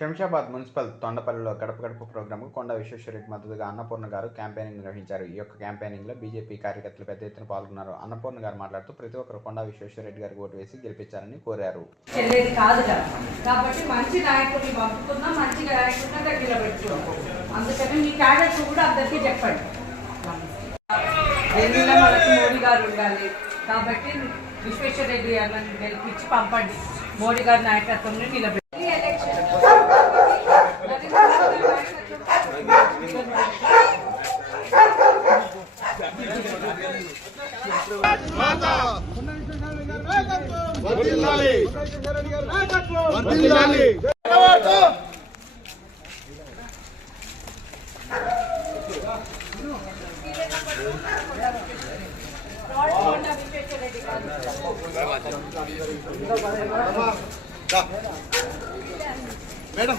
Shamshabad municipal తొండపల్లిలో గడప గడప ప్రోగ్రాంకు కొండా విశ్వేశ్వరరెడ్డి మద్దతుగా అన్నపూర్ణ గారు క్యాంపెయినింగ్ నిర్వహించారు. ఈ యొక్క క్యాంపెయినింగ్లో బీజేపీ కార్యకర్తలు పెద్ద ఎత్తున పాల్గొన్నారు. అన్నపూర్ణ గారు మాట్లాడుతూ ప్రతి ఒక్కరు కొండా విశ్వేశ్వరరెడ్డి గారికి ఓటు వేసి గెలిపించాలని కోరారు. కాబట్టి మంచి నాయకుడిని పంపుకున్నాం, మంచి నాయకుడిని దగ్గర పెట్టుకున్నాం. అందుకని మీ క్యాడర్స్ కూడా అందరికీ చెప్పండి. ఢిల్లీలో మనకి మోడీ గారు ఉండాలి కాబట్టి విశ్వేశ్వరరెడ్డి గారిని గెలిపించి పంపండి. మోడీ గారి నాయకత్వంలో నిలబెట్టి మేడం